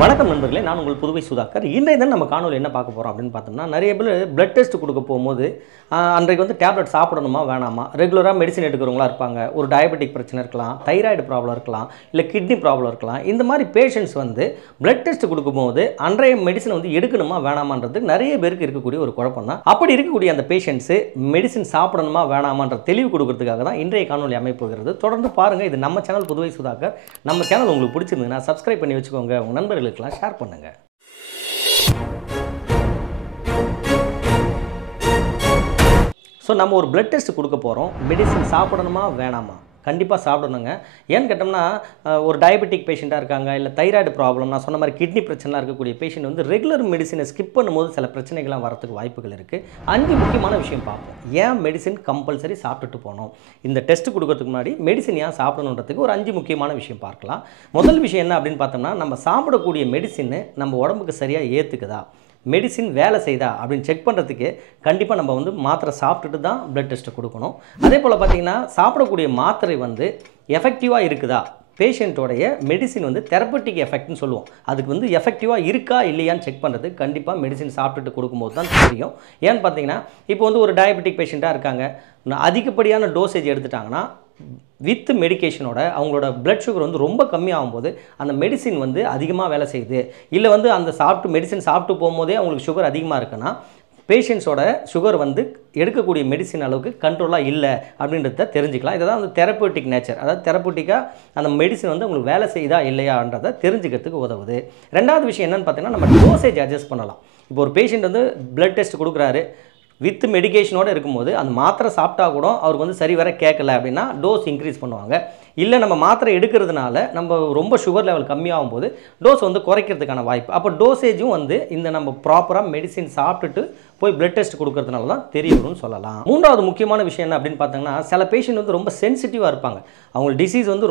வணக்கம் நண்பர்களே, நான் உங்கள் புதுவை சுதாகர். இன்றைய தினம் நம்ம காணொலி என்ன பார்க்க போகிறோம் அப்படின்னு பார்த்தோம்னா, நிறைய பேர் பிளட் டெஸ்ட் கொடுக்க போகும்போது அன்றைக்கு வந்து டேப்லெட் சாப்பிடணுமா வேணாமா, ரெகுலராக மெடிசன் எடுக்கிறவங்களா இருப்பாங்க. ஒரு டயபெட்டிக் பிரச்சனை இருக்கலாம், தைராய்டு ப்ராப்ளம் இருக்கலாம், இல்லை கிட்னி ப்ராப்ளம் இருக்கலாம். இந்த மாதிரி பேஷண்ட்ஸ் வந்து பிளட் டெஸ்ட் கொடுக்கும்போது அன்றைய மெடிசன் வந்து எடுக்கணுமா வேணாமான்றது நிறைய பேருக்கு இருக்கக்கூடிய ஒரு குழப்பம் தான். அப்படி இருக்கக்கூடிய அந்த பேஷண்ட்ஸு மெடிசன் சாப்பிடணுமா வேணாமான்ற தெளிவு கொடுக்கறதுக்காக தான் இன்றைய காணொலி அமைப்புகிறது. தொடர்ந்து பாருங்கள். இது நம்ம சேனல் புதுவை சுதாகர். நம்ம சேனல் உங்களுக்கு பிடிச்சிருந்ததுன்னா சப்ஸ்கிரைப் பண்ணி வச்சுக்கோங்க. உங்கள் நண்பர்களுக்கெல்லாம் ஷேர் பண்ணுங்கள். ஸோ நம்ம ஒரு பிளட் டெஸ்ட் கொடுக்க போகிறோம். மெடிசன் சாப்பிடணுமா வேணாமா? கண்டிப்பாக சாப்பிடணுங்க. ஏன்னு கேட்டோம்னா, ஒரு டயபெட்டிக் பேஷண்ட்டாக இருக்காங்க, இல்லை தைராய்டு ப்ராப்ளம், நான் சொன்ன மாதிரி கிட்னி பிரச்சனைலாம் இருக்கக்கூடிய பேஷண்ட் வந்து ரெகுலர் மெடிசனை ஸ்கிப் பண்ணும்போது சில பிரச்சனைகள்லாம் வரதுக்கு வாய்ப்புகள் இருக்குது. 5 முக்கியமான விஷயம் பார்ப்போம். ஏன் மெடிசன் கம்பல்சரி சாப்பிட்டுட்டு போகணும், இந்த டெஸ்ட் கொடுக்கறதுக்கு முன்னாடி மெடிசன் ஏன் சாப்பிடணுன்றதுக்கு ஒரு 5 முக்கியமான விஷயம் பார்க்கலாம். முதல் விஷயம் என்ன அப்படின்னு பார்த்தோம்னா, நம்ம சாப்பிடக்கூடிய மெடிசின் நம்ம உடம்புக்கு சரியாக ஏற்றுக்குதா, மெடிசின் வேலை செய்தா அப்படின்னு செக் பண்ணுறதுக்கு கண்டிப்பாக நம்ம வந்து மாத்திரை சாப்பிட்டுட்டு தான் பிளட் டெஸ்ட்டு கொடுக்கணும். அதே போல் பார்த்திங்கன்னா, சாப்பிடக்கூடிய மாத்திரை வந்து எஃபெக்டிவாக இருக்குதா, பேஷண்ட்டோடைய மெடிசின் வந்து தெரப்பட்டிக் எஃபெக்ட்னு சொல்லுவோம், அதுக்கு வந்து எஃபெக்டிவாக இருக்கா இல்லையான்னு செக் பண்ணுறது கண்டிப்பாக மெடிசின் சாப்பிட்டுட்டு கொடுக்கும்போது தான் தெரியும். ஏன்னு பார்த்தீங்கன்னா, இப்போ வந்து ஒரு டயபெட்டிக் பேஷண்ட்டாக இருக்காங்க, அதிகப்படியான டோசேஜ் எடுத்துட்டாங்கன்னா வித் மெடிக்கேஷனோட அவங்களோட பிளட் சுகர் வந்து ரொம்ப கம்மியாகும்போது அந்த மெடிசின் வந்து அதிகமாக வேலை செய்யுது. இல்லை வந்து அந்த மெடிசின் சாப்பிட்டு போகும்போதே அவங்களுக்கு சுகர் அதிகமாக இருக்குன்னா, பேஷண்ட்ஸோட சுகர் வந்து எடுக்கக்கூடிய மெடிசின் அளவுக்கு கண்ட்ரோலாக இல்லை அப்படின்றத தெரிஞ்சுக்கலாம். இதை தான் வந்து தெரப்பட்டிக் நேச்சர், அதாவது தெரப்பட்டிக்காக அந்த மெடிசின் வந்து உங்களுக்கு வேலை செய்யுதா இல்லையான்றதை தெரிஞ்சுக்கிறதுக்கு உதவுது. ரெண்டாவது விஷயம் என்னென்னு பார்த்தீங்கன்னா, நம்ம டோசேஜ் அட்ஜஸ்ட் பண்ணலாம். இப்போ ஒரு பேஷண்ட் வந்து பிளட் டெஸ்ட் கொடுக்குறாரு, வித் மெடிக்கேஷனோடு இருக்கும்போது அந்த மாத்திரை சாப்பிட்டா கூட அவருக்கு வந்து சரி வர கேட்கல அப்படின்னா டோஸ் இன்க்ரீஸ் பண்ணுவாங்க. இல்லை நம்ம மாத்திரை எடுக்கிறதுனால நம்ம ரொம்ப சுகர் லெவல் கம்மியாகும் போது டோஸ் வந்து குறைக்கிறதுக்கான வாய்ப்பு. அப்போ டோசேஜும் வந்து இந்த நம்ம ப்ராப்பராக மெடிசின் சாப்பிட்டுட்டு போய் பிளட் டெஸ்ட் கொடுக்கறதுனால தான் தெரிய வரும்னு சொல்லலாம். மூன்றாவது முக்கியமான விஷயம் என்ன அப்படின்னு பார்த்தீங்கன்னா, சில பேஷண்ட் வந்து ரொம்ப சென்சிட்டிவாக இருப்பாங்க. அவங்க டிசீஸ் வந்து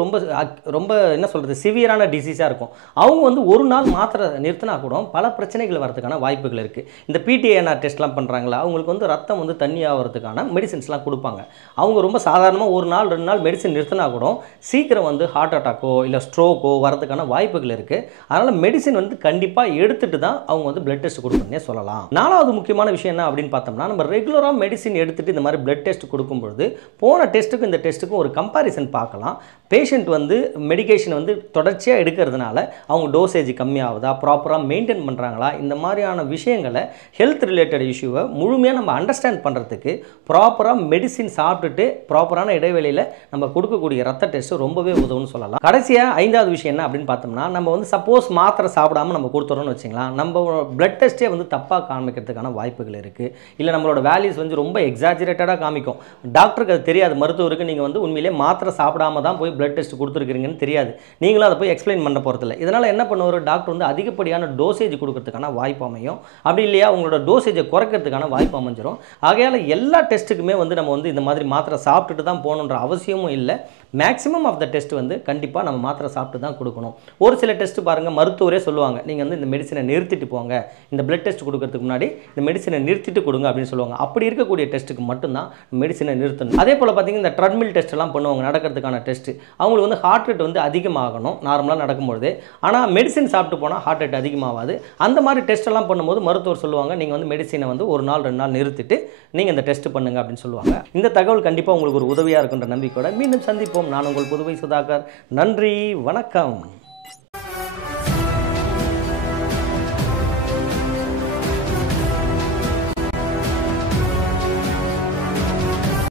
ரொம்ப என்ன சொல்கிறது, சிவியரான டிசீஸாக இருக்கும். அவங்க வந்து ஒரு நாள் மாத்திரை நிறுத்தினா கூட பல பிரச்சனைகள் வரதுக்கான வாய்ப்புகள் இருக்குது. இந்த பிடிஏஎன்ஆர் டெஸ்ட்லாம் பண்ணுறாங்களா, அவங்களுக்கு வந்து ரத்தம் வந்து தண்ணி ஆகிறதுக்கான மெடிசின்ஸ்லாம் கொடுப்பாங்க. அவங்க ரொம்ப சாதாரணமாக ஒரு நாள் 2 நாள் மெடிசின் நிறுத்தினா கூட சீக்கிரம் வந்து ஹார்ட் அட்டாக்கோ இல்லை ஸ்ட்ரோக்கோ வரதுக்கான வாய்ப்புகள் இருக்குது. அதனால் மெடிசின் வந்து கண்டிப்பாக எடுத்துகிட்டு தான் அவங்க வந்து பிளட் டெஸ்ட் கொடுக்கணுன்னே சொல்லலாம். நாலாவது முக்கியமான விஷயம் என்ன அப்படின்னு பார்த்தோம்னா, நம்ம ரெகுலராக மெடிசின் எடுத்துகிட்டு இந்த மாதிரி பிளட் டெஸ்ட் கொடுக்கும்பொழுது போன டெஸ்ட்டுக்கும் இந்த டெஸ்ட்டுக்கும் ஒரு கம்பாரிசன் பார்க்கலாம். பேஷண்ட் வந்து மெடிக்கேஷன் வந்து தொடர்ச்சியாக எடுக்கிறதுனால அவங்க டோசேஜ் கம்மியாகுதா, ப்ராப்பராக மெயின்டைன் பண்ணுறாங்களா, இந்த மாதிரியான விஷயங்களை ஹெல்த் ரிலேட்டட் இஷ்யூவை முழுமையாக நம்ம அண்டர்ஸ்டாண்ட் பண்ணுறதுக்கு ப்ராப்பராக மெடிசின் சாப்பிட்டுட்டு ப்ராப்பரான இடைவெளியில் நம்ம கொடுக்கக்கூடிய ரத்த டெஸ்ட் ரொம்பவே உதவுன்னு சொல்லலாம். கடைசியாக 5வது விஷயம் என்ன அப்படின்னு பார்த்தோம்னா, நம்ம வந்து சப்போஸ் மாத்திரை சாப்பிடாமல் நம்ம கொடுத்துறோம்னு வச்சுக்கலாம், நம்ம பிளட் டெஸ்ட்டே வந்து தப்பாக காமிக்கிறதுக்கான வாய்ப்புகள் இருக்குது. இல்லை நம்மளோட வேல்யூஸ் வந்து ரொம்ப எக்ஸாஜரேட்டடாக காமிக்கும். டாக்டருக்கு அது தெரியாது, மருத்துவருக்கு நீங்கள் வந்து உண்மையிலே மாத்திரை சாப்பிடாம தான் போய் பிளட் டெஸ்ட் கொடுத்துருக்கீங்கன்னு தெரியாது. நீங்களும் அதை போய் எக்ஸ்பிளைன் பண்ண போகிறதில்ல. இதனால் என்ன பண்ணுவார் டாக்டர், வந்து அதிகப்படியான டோசேஜ் கொடுக்கறதுக்கான வாய்ப்பு அமையும். அப்படி இல்லையா உங்களோட டோசேஜை குறைக்கிறதுக்கான வாய்ப்பு அமைஞ்சிடும். ஆகையால் எல்லா டெஸ்ட்டுக்குமே வந்து நம்ம வந்து இந்த மாதிரி மாத்திரை சாப்பிட்டுட்டு தான் போகணுன்ற அவசியமும் இல்லை. மேக்ஸிமம் ஆஃப் த டெஸ்ட் வந்து கண்டிப்பாக நம்ம மாத்திரை சாப்பிட்டு தான் கொடுக்கணும். ஒரு சில டெஸ்ட் பாருங்கள், மருத்துவரே சொல்லுவாங்க, நீங்கள் வந்து இந்த மெடிசனை நிறுத்திட்டு போங்க, இந்த பிளட் டெஸ்ட் கொடுக்கறதுக்கு முன்னாடி இந்த மெடிசனை நிறுத்திட்டு கொடுங்க அப்படின்னு சொல்லுவாங்க. அப்படி இருக்கக்கூடிய டெஸ்ட்டுக்கு மட்டும்தான் மெடிசனை நிறுத்தணும். அதே போல் பார்த்தீங்கன்னா, இந்த ட்ரெட்மில் டெஸ்ட் எல்லாம் பண்ணுவாங்க, நடக்கிறதுக்கான டெஸ்ட். அவங்களுக்கு வந்து ஹார்ட் ரேட் வந்து அதிகமாகணும் நார்மலாக நடக்கும்பொழுது. ஆனால் மெடிசின் சாப்பிட்டு போனால் ஹார்ட் ரேட் அதிகமாகாது. அந்த மாதிரி டெஸ்ட் எல்லாம் பண்ணும்போது மருத்துவர் சொல்லுவாங்க, நீங்கள் வந்து மெடிசினை வந்து ஒரு நாள் 2 நாள் நிறுத்திட்டு நீங்கள் இந்த டெஸ்ட் பண்ணுங்க அப்படின்னு சொல்லுவாங்க. இந்த தகவல் கண்டிப்பாக உங்களுக்கு ஒரு உதவியாக இருக்குன்ற நம்பிக்கையோட மீண்டும் சந்திப்போம். நான் உங்கள் புதுவை சுதாகர். நன்றி, வணக்கம்.